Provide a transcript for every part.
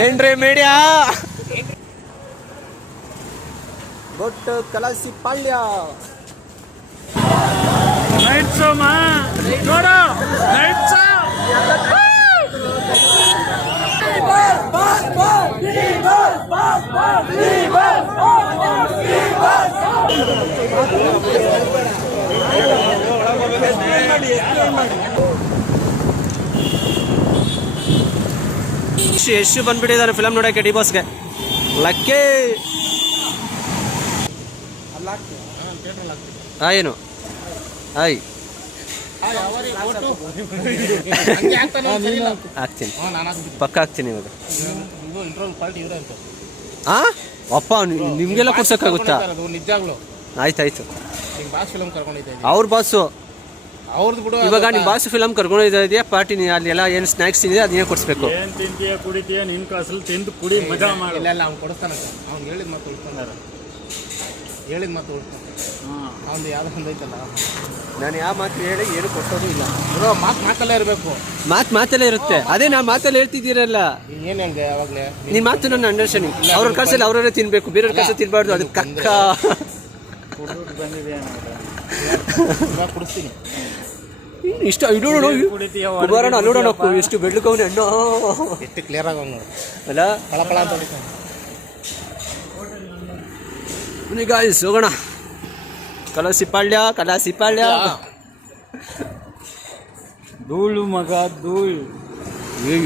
ಏನ್ರಿ ಮೀಡಿಯಾ ಗೊಟ್ಟು ಕಲಸಿ ಪಾಳ್ಯ night show ನೋಡು ನೈಟ್ ಶೋ ಯಶ್ ಬಂದ್ಬಿಟ್ಟಿದ್ದಾರೆ ಫಿಲಮ್ ನೋಡಕ್ಕೆ ಡಿ ಬಾಸ್ಗೆ ಲಕ್ಕೇ ಏನು ಹಾಯ್ ಹಾಕ್ತೀನಿ ಪಕ್ಕ ಹಾಕ್ತೀನಿ ಇವಾಗ ಅಪ್ಪ ನಿಮ್ಗೆಲ್ಲ ಕೊಡ್ಸಕ್ಕಾಗುತ್ತಾ ಆಯ್ತಾಯ್ತು ಅವ್ರ ಬಾಸು ಇವಾಗ ನಿಮ್ಮ ಬಾಸು ಫಿಲಮ್ ಕರ್ಕೊಂಡಿದ್ಯಾ ಪಾರ್ಟಿ ಅಲ್ಲಿ ಎಲ್ಲ ಏನು ಸ್ನ್ಯಾಕ್ಸ್ ತಿಂದಿದೆ ಅದನ್ನೇ ಕೊಡಿಸ್ಬೇಕು ಏನು ತಿಂತೀಯ ಕುಡಿತೀಯ ನಿನ್ನ ಕಾಸಲ್ಲಿ ತಿಂದು ಕುಡಿ ಮಜಾ ಮಾಡಿ ಇಲ್ಲ ಅವ್ನು ಕೊಡಿಸ್ತಾನೆ ಅವ್ನು ಹೇಳಿದ ಮಾತು ಉಳ್ಕೊಂಡಾರ ಹೇಳಿದ ಮಾತು ಉಳ್ಕೊಂಡು ಅವ್ನು ಯಾವುದೋ ಒಂದು ಐತಲ್ಲ ನಾನು ಯಾವ ಮಾತು ಹೇಳಿ ಏನು ಕೊಡ್ಸೋದು ಇಲ್ಲ ಬ್ರೋ ಮಾತಲ್ಲೇ ಇರಬೇಕು ಮಾತಲ್ಲೇ ಇರುತ್ತೆ ಅದೇ ನಾ ಮಾತಲ್ಲಿ ಹೇಳ್ತಿದ್ದೀರಲ್ಲ ಏನು ಹೆಂಗೆ ಯಾವಾಗಲೇ ನಿನ್ನ ಮಾತು ನನ್ನ ಅಂಡರ್ಸ್ಟ್ಯಾಂಡಿಂಗ್ ಅವ್ರ ಕಾಸಲ್ಲಿ ಅವರವರೇ ತಿನ್ಬೇಕು ಬೇರೆಯವ್ರ ಕಾಸಲ್ಲಿ ತಿನ್ಬಾರ್ದು ಅದು ಕಕ್ಕ ಬಂದಿದೆ ಇವಾಗ ಕುಡಿಸ್ತೀನಿ ಇಷ್ಟ ಇಡೋಣ ಕುಮಾರಣ್ಣ ಅಲ್ಲೋಡೋಣ ಎಷ್ಟು ಬೆಳ್ಳುಕವನೆ ಅಣ್ಣ ಎಷ್ಟು ಕ್ಲಿಯರ್ ಆಗ ನೋಡಿ ಅಲ್ಲ ಕಳಕಳ ಅಂತ ಹೊಡಿತಾನೆ ಗಾಯ್ಸ್ ಹೋಗೋಣ ಕಲಸಿ ಪಾಳ್ಯ ಧೂಳು ಮಗ ಧೂಳು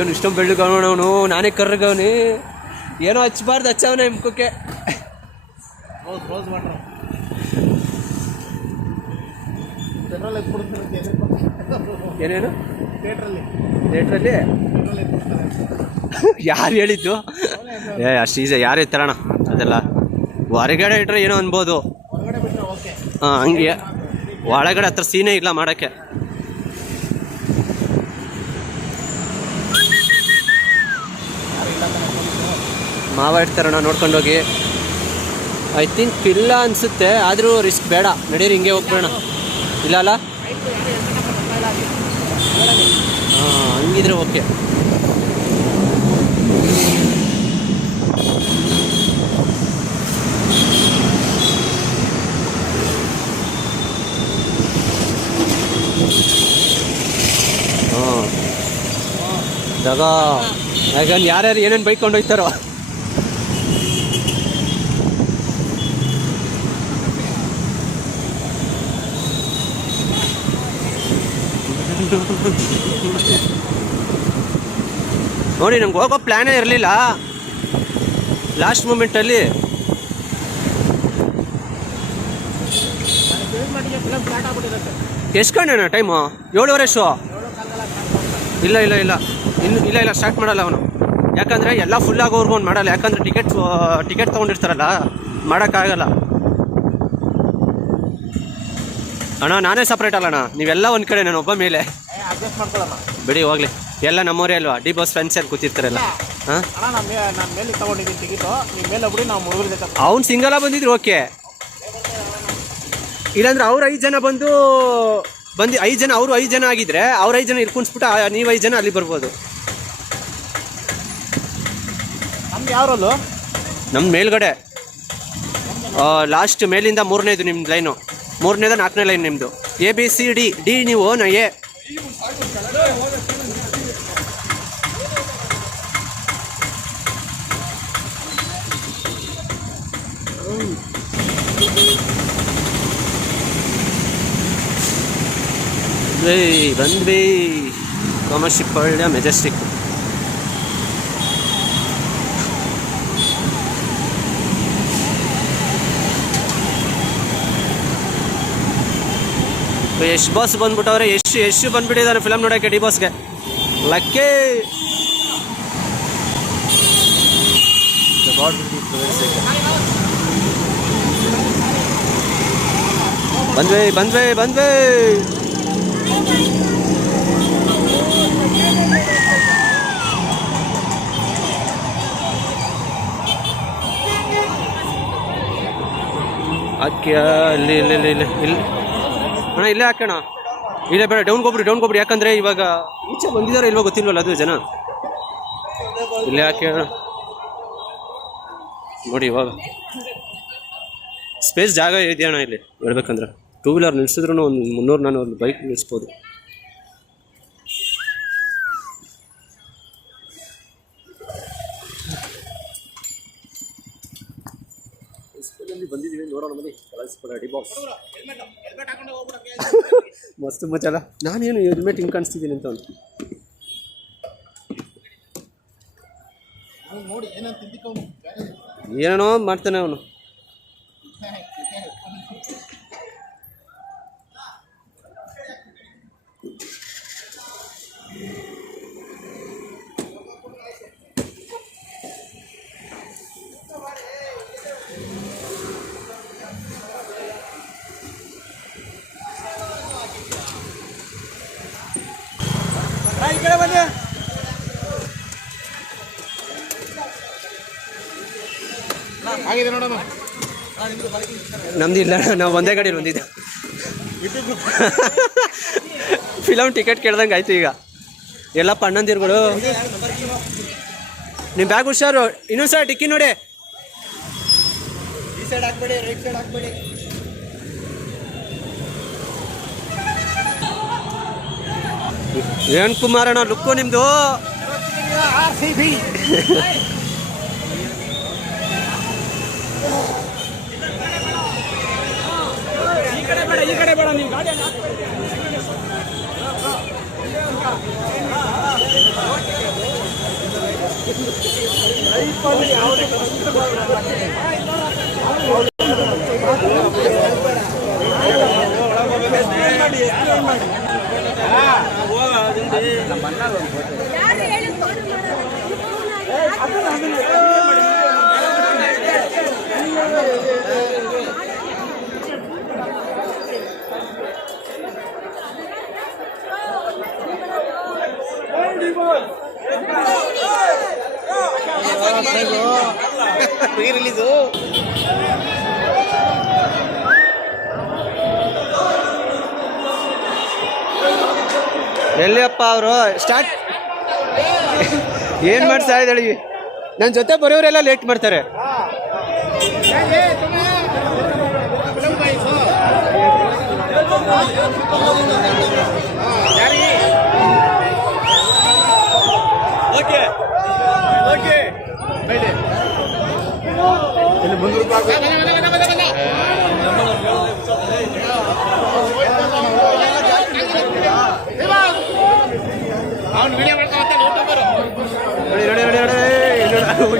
ಏನು ಇಷ್ಟೊಂದು ಬೆಳ್ಳುಕವನ ಅವನು ನಾನೇ ಕರ್ರಗವನಿ ಏನೋ ಹಚ್ಚಬಾರ್ದು ಹಚ್ಚವನೇ ಮುಖಕ್ಕೆ ರೋಸ್ ವಾಟ್ರ್ ಏನೇನು ಥಿಯೇಟ್ರಲ್ಲಿ ಯಾರು ಹೇಳಿದ್ದು ಅಷ್ಟು ಈಸಿ ಯಾರು ಇರ್ತಾರಣ ಅದೆಲ್ಲ ಹೊರಗಡೆ ಇಟ್ರೆ ಏನೋ ಅನ್ಬೋದು ಹಾಂ ಹಂಗೆ ಒಳಗಡೆ ಹತ್ರ ಸೀನೇ ಇಲ್ಲ ಮಾಡೋಕ್ಕೆ ಮಾವ ಇಡ್ತಾರಣ್ಣ ನೋಡ್ಕೊಂಡೋಗಿ ಐ ಥಿಂಕ್ ಇಲ್ಲ ಅನಿಸುತ್ತೆ ಆದರೂ ರಿಸ್ಕ್ ಬೇಡ ನಡೀರಿ ಹಿಂಗೆ ಹೋಗ್ಬೇಡ ಇಲ್ಲ ಅಲ್ಲ ಹಾಂ ಹಂಗಿದ್ರೆ ಓಕೆ ಹಾಂ ಜಾಗ ಯಾಕಂದ್ರೆ ಯಾರ್ಯಾರು ಏನೇನು ಬೈಕೊಂಡು ಹೋಗ್ತಾರೋ ನೋಡಿ ನಂಗೆ ಹೋಗೋ ಪ್ಲ್ಯಾನೇ ಇರಲಿಲ್ಲ ಲಾಸ್ಟ್ ಮೂಮೆಂಟಲ್ಲಿ ಎಷ್ಟು ಗಂಟೆಣ್ಣ ಟೈಮು 7:30 ಶೋ ಇಲ್ಲ ಸ್ಟಾರ್ಟ್ ಮಾಡಲ್ಲ ಅವನು ಯಾಕಂದರೆ ಎಲ್ಲ ಫುಲ್ ಆಗೋರ್ಗು ಅವ್ನು ಮಾಡಲ್ಲ ಯಾಕಂದರೆ ಟಿಕೆಟ್ ತೊಗೊಂಡಿರ್ತಾರಲ್ಲ ಮಾಡೋಕ್ಕಾಗಲ್ಲ ಅಣ್ಣ ನಾನೇ ಸಪ್ರೇಟ್ ಅಲ್ಲ ಅಣ್ಣ ನೀವೆಲ್ಲ ಒಂದು ಕಡೆ ನಾನು ಒಬ್ಬ ಮೇಲೆ ಬಿಡಿ ಹೋಗ್ಲಿ ಎಲ್ಲ ನಮ್ಮವರೇ ಅಲ್ವಾ ಡಿ ಬಾಸ್ ಫ್ರೆಂಡ್ಸ್ ಏನು ಕೂತಿರ್ತಾರಲ್ಲ ಹಾಂ ಅವ್ನು ಸಿಂಗಲ ಬಂದಿದ್ರು ಓಕೆ ಇಲ್ಲಾಂದ್ರೆ ಅವ್ರು 5 ಜನ ಬಂದು 5 ಜನ ಅವರು 5 ಜನ ಆಗಿದ್ರೆ ಅವ್ರು 5 ಜನ ಇರ್ಕೊಂಡ್ಬಿಟ್ಟು ನೀವು 5 ಜನ ಅಲ್ಲಿ ಬರ್ಬೋದು ನಮ್ಮ ಮೇಲ್ಗಡೆ ಲಾಸ್ಟ್ ಮೇಲಿಂದ 3ನೇದು ನಿಮ್ದು ಲೈನು 3ನೇದ 4ನೇ ಲೈನ್ ನಿಮ್ಮದು ABCD ಡಿ ನೀವು ನಾ ಎ ಬಂದ್ವಿ ಕಾಮರ್ಷಿಯಲ್ ಪಾಳ್ಯ ಮೆಜೆಸ್ಟಿಕ್ ಯಶ್ ಬಾಸ್ ಬಂದ್ಬಿಟ್ಟವ್ರೆ ಯಶ್ ಬಂದ್ಬಿಟ್ಟಿದ್ದಾರೆ ಫಿಲಮ್ ನೋಡೋಕ್ಕೆ ಡಿ ಬಾಸ್ಗೆ ಲಕ್ಕೇ ಬಂದ್ವಿ ಅಕ್ಕಿ ಇಲ್ಲಿ ಅಣ್ಣ ಇಲ್ಲೇ ಹಾಕೋಣ ಇಲ್ಲೇ ಬೇಡ ಡೌನ್ಗೆ ಹೋಗ್ಬಿಡಿ ಯಾಕಂದರೆ ಇವಾಗ ಈಚೆ ಬಂದಿದ್ದಾರೆ ಇಲ್ವೋ ಗೊತ್ತಿಲ್ವಲ್ಲ ಅದು ಜನ ಇಲ್ಲಿ ಯಾಕೆ ನೋಡಿ ಇವಾಗ ಸ್ಪೇಸ್ ಜಾಗ ಇದೆಯಣ್ಣ ಇಲ್ಲಿ ಹೇಳ್ಬೇಕಂದ್ರೆ. ಟೂ ವೀಲರ್ ನಿಲ್ಸಿದ್ರು ಒಂದು 300-400 ಬೈಕ್ ನಿಲ್ಲಿಸ್ಬೋದು. ಬಂದಿದ್ದೀವಿ ನೋಡೋಣ ಬನ್ನಿ. ರೆಡಿ ಬಾಸ್ ಮಸ್ತ್ ಮಚ್ಚಲ್ಲ. ನಾನೇನು ಹೆಲ್ಮೆಟ್ ಹಿಂಗೆ ಕಾಣಿಸ್ತಿದ್ದೀನಿ ಅಂತ ಒಂದು ಏನೇನೋ ಮಾಡ್ತಾನೆ ಅವನು. ಆಗಿದೆ ನೋಡೋಣ. ನಮ್ದು ಇಲ್ಲ, ನಾವು ಒಂದೇ ಗಾಡಿಯಲ್ಲಿ ಬಂದಿದ್ದೆ. ಫಿಲಮ್ ಟಿಕೆಟ್ ಕೇಳ್ದಂಗೆ ಆಯ್ತು ಈಗ. ಎಲ್ಲಪ್ಪ ಅಣ್ಣಂದಿರುಗಳು. ನಿಮ್ಮ ಬ್ಯಾಗ್ ಹುಷಾರು. ಇನ್ನೊಂದು ಸಲ ಟಿಕ್ಕಿ ನೋಡಿ. ಈ ಸೈಡ್ ಹಾಕ್ಬೇಡಿ, ರೈಟ್ ಸೈಡ್ ಹಾಕ್ಬೇಡಿ. ಏನ್ ಕುಮಾರಣ್ಣ ಲುಕ್ಕು ನಿಮ್ದು. ಈ ಕಡೆ ಬೇಡ ನೀವು ಗಾಡಿ ರಿಲೀಸು ಎಲ್ಲಿಯಪ್ಪ ಅವರು ಸ್ಟಾರ್ಟ್ ಏನು ಮಾಡ್ತಾ ಇದ್ದಾಳೆ. ನನ್ನ ಜೊತೆ ಬರೋರೆಲ್ಲ ಲೇಟ್ ಮಾಡ್ತಾರೆ.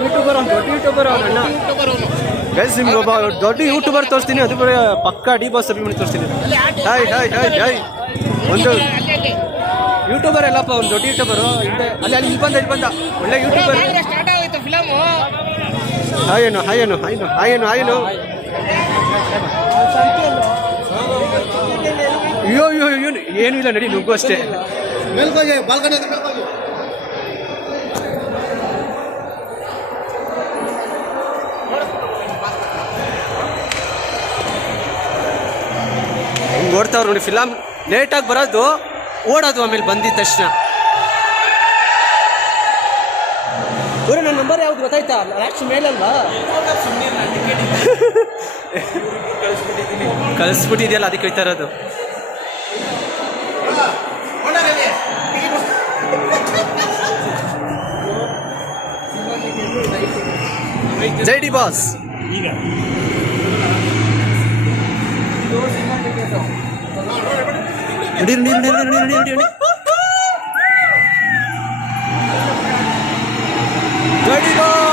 ಯೂಟ್ಯೂಬರ್ ಅವ್ನು, ದೊಡ್ಡ ಯೂಟ್ಯೂಬರ್ ಅವನು ಅಣ್ಣ. ಗೈಸ್ ನಿಮ್ಗೆ ಒಬ್ಬ ದೊಡ್ಡ ಯೂಟ್ಯೂಬರ್ ತೋರಿಸ್ತೀನಿ, ಅದು ಬರೀ ಪಕ್ಕ ಡಿ ಬಾಸ್ ಅಭಿಮಾನಿ ತೋರಿಸ್ತೀನಿ. Hi hi hi hi. ಒಂದು ಯೂಟ್ಯೂಬರ್ ಎಲ್ಲಪ್ಪ, ಒಂದು ದೊಡ್ಡ ಯೂಟ್ಯೂಬರು. ಅಲ್ಲಿ ಇಲ್ಲಿ ಬಂದ ಒಳ್ಳೆ ಯೂಟ್ಯೂಬರ್. ಹಾಯೇನು ಹಾಯೇನು ಹಾಯ್ನು ಹಾಯೇನು ಹಾಯೇನು. ಅಯ್ಯೋ ಅಯ್ಯೋ ಏನೂ ಇಲ್ಲ, ನಡಿ ನುಗ್ಗು ಅಷ್ಟೇ. ಹಿಂಗೆ ಓಡ್ತಾವ್ರು ನೋಡಿ. ಫಿಲಮ್ ಲೇಟಾಗಿ ಬರೋದು, ಓಡೋದು ಆಮೇಲೆ ಬಂದಿದ್ದ ತಕ್ಷಣ. ಬರೋ ನನ್ನ ನಂಬರ್ ಯಾವ್ದು ಗೊತ್ತಾಯ್ತಾ? ಲಾಸ್ಟ್ ಮೇಲಲ್ವಾ ಕಳಿಸ್ಬಿಟ್ಟಿದೆಯಲ್ಲ, ಅದಕ್ಕೆ ಹೋಯ್ತಾ ಇರೋದು. ಜೈ ಡಿ ಬಾಸ್. ನಡಿ ನಡಿ ನಡಿ ನಡಿ ನಡಿ ನಡಿ ನಡಿ. ಜೈ ಡಿ ಬಾಸ್.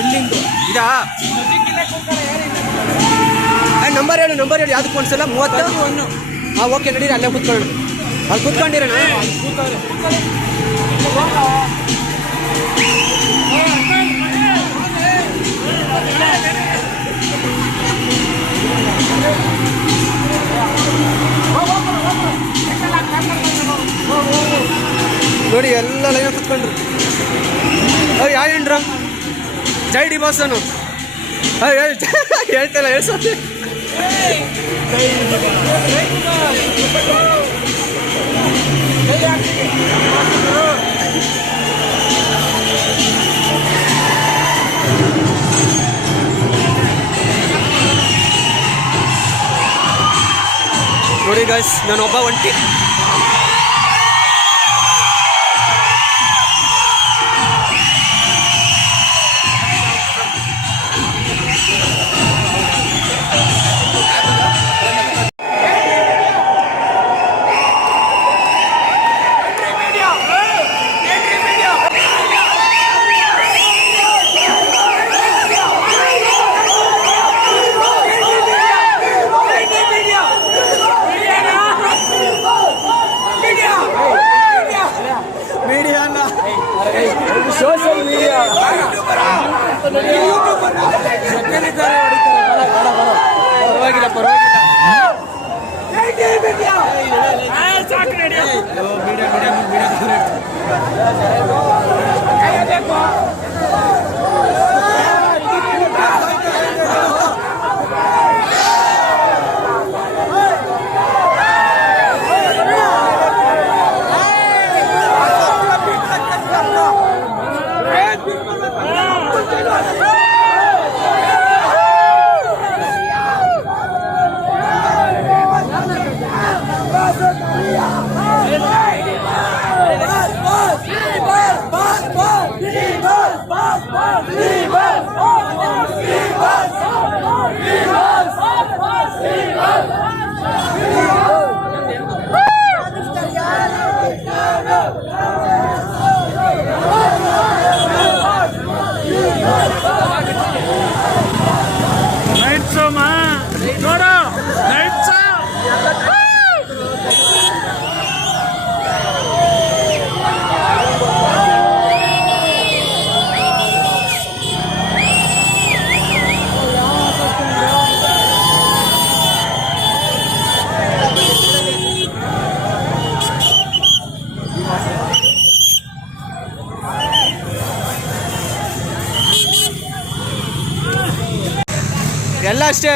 ಇಲ್ಲಿಂದು ಇದಾ ನಂಬರ್ ಹೇಳು, ನಂಬರ್ ಹೇಳಿ. ಯಾವ್ದಕ್ಕೆ ಒಂದ್ಸಲ 31. ಹಾಂ ಓಕೆ, ನಡೀರಿ ಅಲ್ಲೇ ಕೂತ್ಕೊಳ್ಳೋಣ. ಅಲ್ಲಿ ಕೂತ್ಕೊಂಡಿರೋಣ. ನೋಡಿ ಎಲ್ಲ ಲೈನ್ ಕೂತ್ಕೊಂಡ್ರು. ಯಾವ ಏನ್ರ ಜೈ ಡಿ ಬಾಸ್ ಅನು ಹೇಳ್ತಿಲ್ಲ ಹೇಳ್ಸೋತಿ ನೋಡಿ ಗೈಸ್ ನಾನೊಬ್ಬ ಒಂಟಿ. ಸೋಷಿಯಲ್ ಮೀಡಿಯಾ ಪರವಾಗಿಲ್ಲ ಎಲ್ಲ ಅಷ್ಟೇ.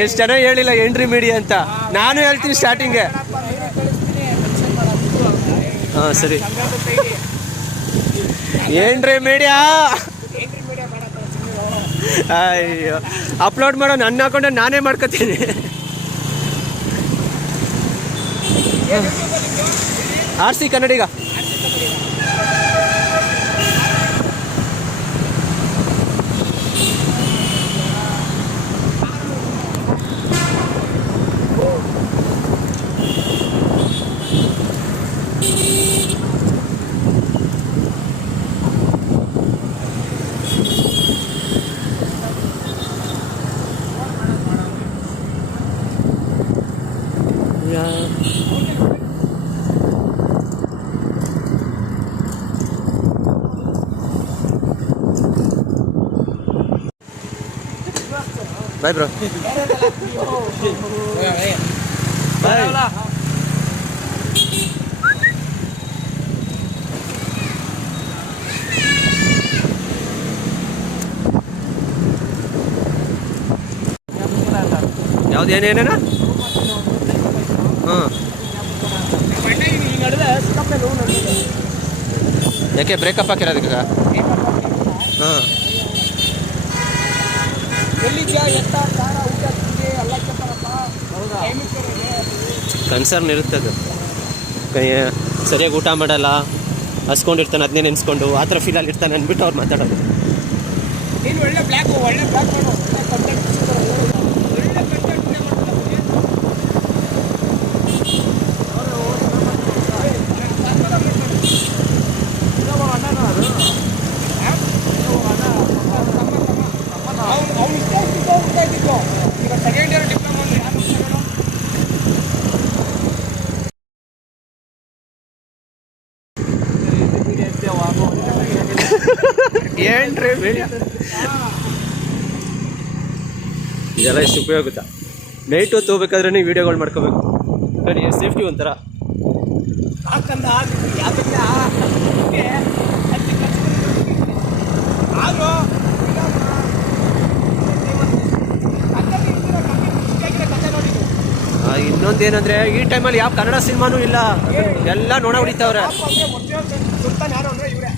ಎಷ್ಟು ಜನ ಹೇಳಿಲ್ಲ ಎಂಟ್ರಿ ಮೀಡಿಯಾ ಅಂತ. ನಾನು ಹೇಳ್ತೀನಿ ಸ್ಟಾರ್ಟಿಂಗ್ಗೆ. ಹಾಂ ಸರಿ. ಎಂಟ್ರಿ ಮೀಡಿಯಾ ಅಯ್ಯೋ ಅಪ್ಲೋಡ್ ಮಾಡೋ ನನ್ನ ಹಾಕೊಂಡು ನಾನೇ ಮಾಡ್ಕೊತೀನಿ. RC ಕನ್ನಡಿಗ. Bye bro. Bye. ಯಾವ್ದು ಏನೇನ? ಹಾಂ ಯಾಕೆ ಬ್ರೇಕಪ್ ಹಾಕಿರೋದಕ್ಕೆ? ಹಾಂ ಕನ್ಸರ್ನ್ ಇರುತ್ತದು. ಸರಿಯಾಗಿ ಊಟ ಮಾಡಲ್ಲ, ಹಸ್ಕೊಂಡಿರ್ತಾನೆ, ಅದನ್ನೇ ನೆನೆಸ್ಕೊಂಡು ಆ ಥರ ಫೀಲಲ್ಲಿ ಇರ್ತಾನೆ ಅಂದ್ಬಿಟ್ಟು ಅವ್ರು ಮಾತಾಡೋದು. ಏನ್ರಿ ಇದೆಲ್ಲ ಎಷ್ಟು ಉಪಯೋಗ. ನೈಟ್ ಹೊತ್ತು ಹೋಗ್ಬೇಕಾದ್ರೆ ವೀಡಿಯೋಗಳು ಮಾಡ್ಕೋಬೇಕು. ಸೇಫ್ಟಿ ಒಂಥರ. ಹಾಕಂದ ಯಾವ್ದಕ್ಕೆ ಆದ್ರೂ ಇನ್ನೊಂದೇನಂದ್ರೆ ಈ ಟೈಮಲ್ಲಿ ಯಾವ ಕನ್ನಡ ಸಿನಿಮಾನೂ ಇಲ್ಲ, ಎಲ್ಲ ನೋಡ ಹೊಡಿತಾವ್ರೆ. ಸುಲ್ತಾನ್ ಯಾರು ಅಂದ್ರೆ ಇವ್ರೆ